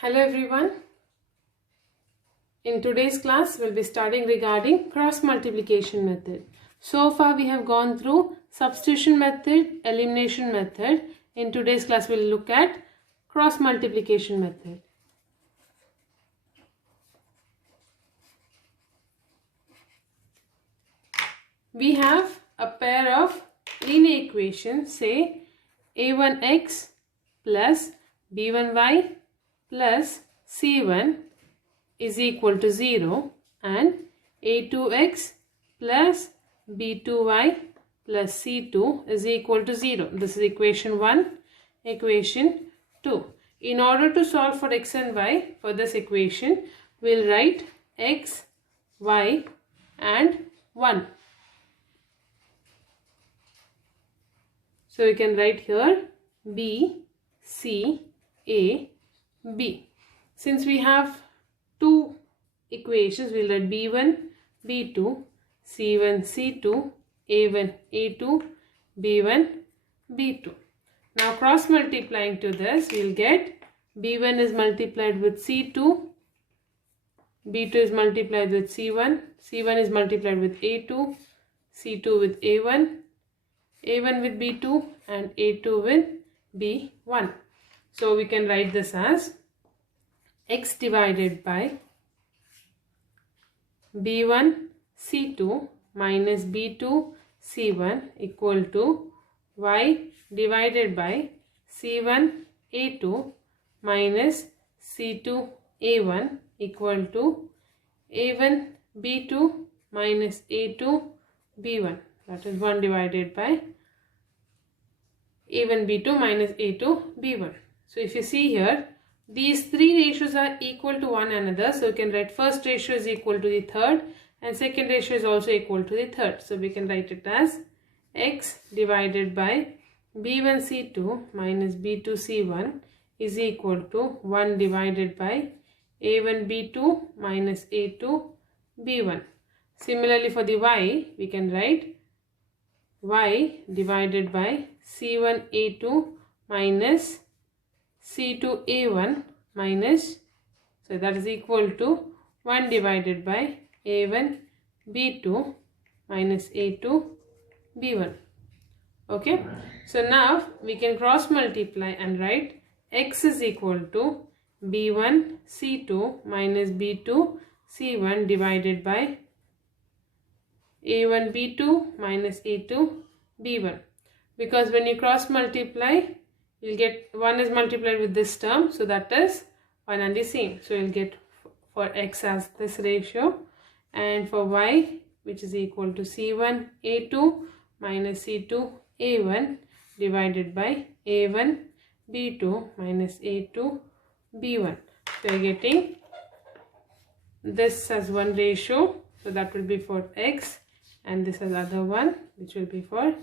Hello everyone. In today's class, we'll be studying regarding cross multiplication method. So far we have gone through substitution method, elimination method. In today's class, we'll look at cross multiplication method. We have a pair of linear equations, say a1x plus b1y plus c1 is equal to 0 and a2x plus b2y plus c2 is equal to 0. This is equation 1, equation 2. In order to solve for x and y for this equation, we'll write x, y and 1. So we can write here b, c, a, b. Since we have two equations, we'll write b1, b2, c1, c2, a1, a2, b1, b2. Now cross multiplying to this, we'll get b1 is multiplied with c2, b2 is multiplied with c1, c1 is multiplied with a2, c2 with a1, a1 with b2 and a2 with b1. So we can write this as x divided by b1 c2 minus b2 c1 equal to y divided by c1 a2 minus c2 a1 equal to a1 b2 minus a2 b1. That is 1 divided by a1 b2 minus a2 b1. So if you see here, these three ratios are equal to one another. So you can write first ratio is equal to the third and second ratio is also equal to the third. So we can write it as x divided by b1 c2 minus b2 c1 is equal to 1 divided by a1 b2 minus a2 b1. Similarly for the y, we can write y divided by c1 a2 minus c2 a1 minus, so that is equal to 1 divided by a1 b2 minus a2 b1. Okay, so now we can cross multiply and write x is equal to b1 c2 minus b2 c1 divided by a1 b2 minus a2 b1, because when you cross multiply you'll get 1 is multiplied with this term, so that is one and the same. So you'll get for x as this ratio and for y, which is equal to c1 a2 minus c2 a1 divided by a1 b2 minus a2 b1. So you're getting this as one ratio, so that will be for x, and this is other one which will be for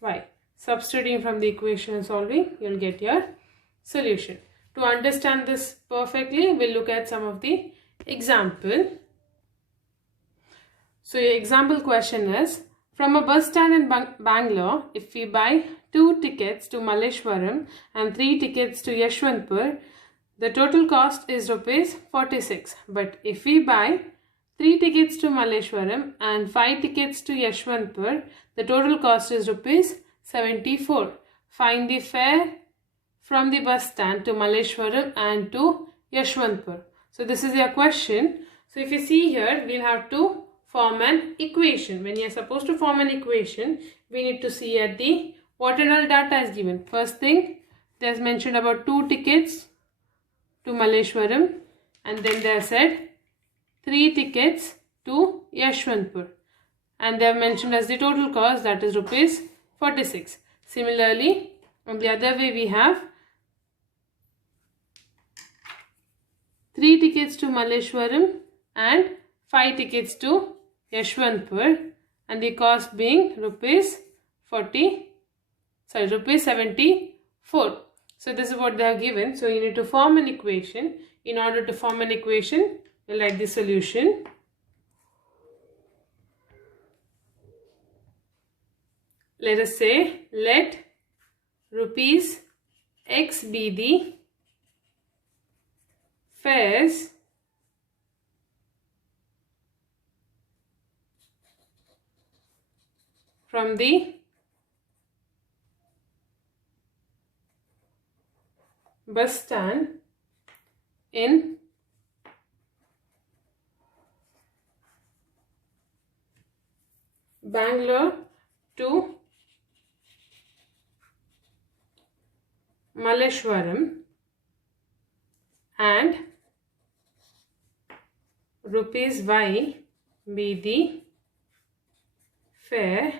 y. Substituting from the equation and solving, you'll get your solution. To understand this perfectly, we'll look at some of the example. So your example question is, from a bus stand in Bangalore, if we buy 2 tickets to Malleshwaram and 3 tickets to Yeshwanthpur, the total cost is rupees 46. But if we buy 3 tickets to Malleshwaram and 5 tickets to Yeshwanthpur, the total cost is rupees 74. Find the fare from the bus stand to Malleshwaram and to Yeshwanthpur. So this is your question. So if you see here, we'll have to form an equation. When you are supposed to form an equation, we need to see at the what and all data is given. First thing, there's mentioned about 2 tickets to Malleshwaram, and then they said 3 tickets to Yeshwanthpur, and they have mentioned as the total cost, that is rupees 46. Similarly, on the other way, we have 3 tickets to Malleshwaram and 5 tickets to Yeshwanthpur, and the cost being rupees 74. So this is what they have given. So you need to form an equation. In order to form an equation, we'll write the solution. Let us say, let rupees x be the fares from the bus stand in Bangalore to Malleshwaram and rupees Y be the fare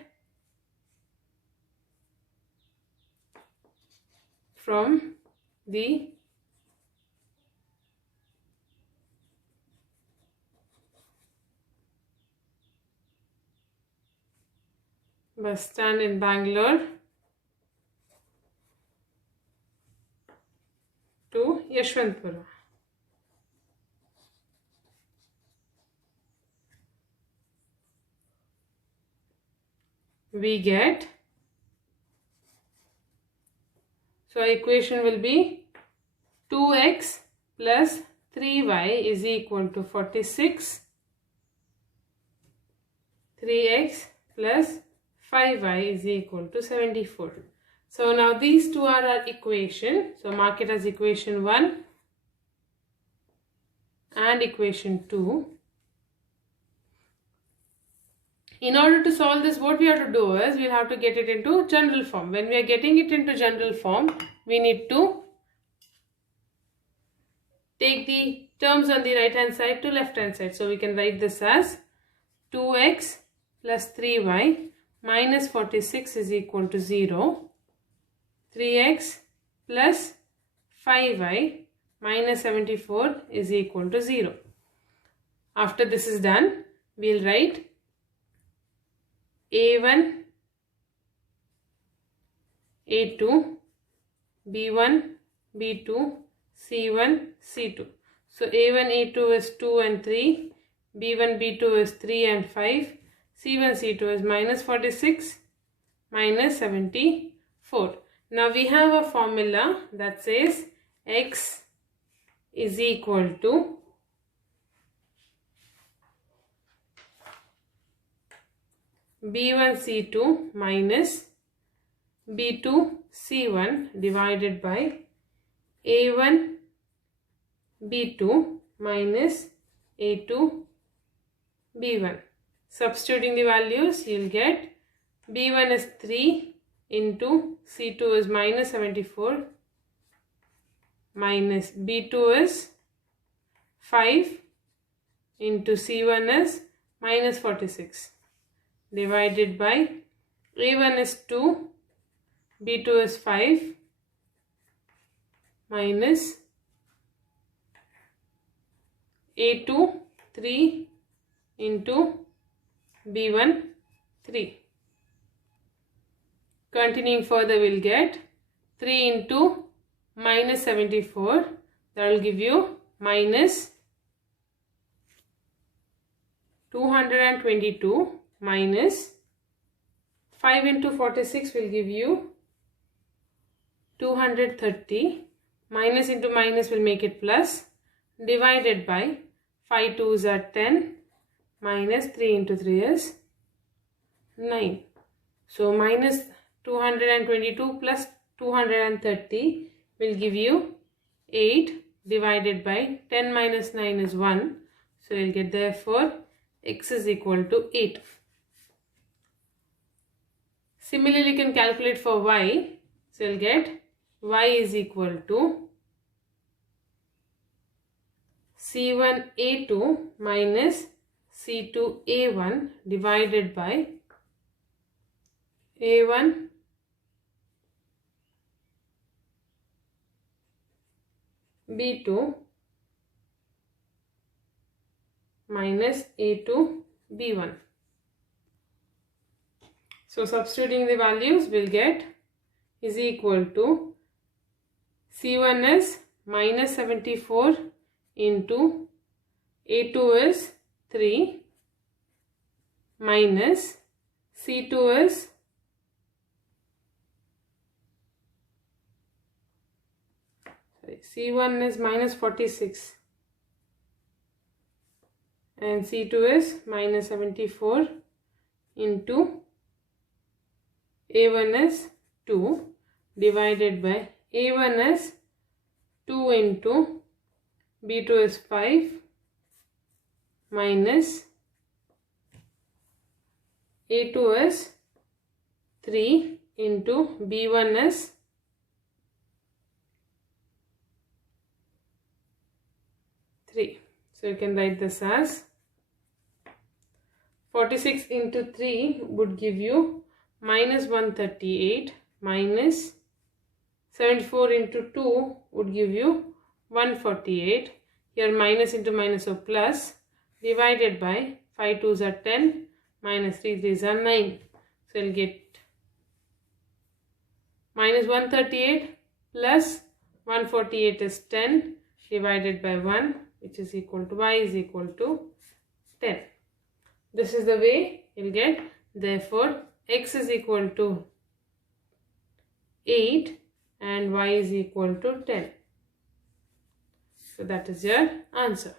from the bus stand in Bangalore to Yeshwantpura. We get, so our equation will be 2x plus 3y is equal to 46. 3x plus 5y is equal to 74. So now these two are our equation. So mark it as equation 1 and equation 2. In order to solve this, what we have to do is we'll have to get it into general form. When we are getting it into general form, we need to take the terms on the right hand side to left hand side. So we can write this as 2x plus 3y minus 46 is equal to 0. 3x plus 5y minus 74 is equal to 0. After this is done, we'll write a1, a2, b1, b2, c1, c2. So a1, a2 is 2 and 3, b1, b2 is 3 and 5, c1, c2 is minus 46, minus 74. Now we have a formula that says x is equal to b1 c2 minus b2 c1 divided by a1 b2 minus a2 b1. Substituting the values, you will get b1 is 3 into c2 is minus 74 minus b2 is 5 into c1 is minus 46 divided by a1 is 2, b2 is 5 minus a2 3 into b1 3. Continuing further, we'll get 3 into minus 74, that will give you minus 222 minus 5 into 46 will give you 230, minus into minus will make it plus, divided by 5 2s are 10, minus 3 into 3 is 9. So minus 222 plus 230 will give you 8 divided by 10 minus 9 is 1. So you'll get therefore x is equal to 8. Similarly, you can calculate for y. So you'll get y is equal to C1A2 minus C2A1 divided by A1 B2 minus A2 B1. So substituting the values, we'll get is equal to C1 is minus 74 into A2 is 3 minus C2 is C1 is minus 46 and C2 is minus 74 into A1 is 2 divided by A1 is 2 into B2 is 5 minus A2 is 3 into B1 is 3. So you can write this as 46 into 3 would give you minus 138 minus 74 into 2 would give you 148. Here minus into minus or plus divided by 5 2s are 10 minus 3 3s are 9. So you'll get minus 138 plus 148 is 10 divided by 1, which is equal to y is equal to 10. This is the way you'll get. Therefore, x is equal to 8 and y is equal to 10. So that is your answer.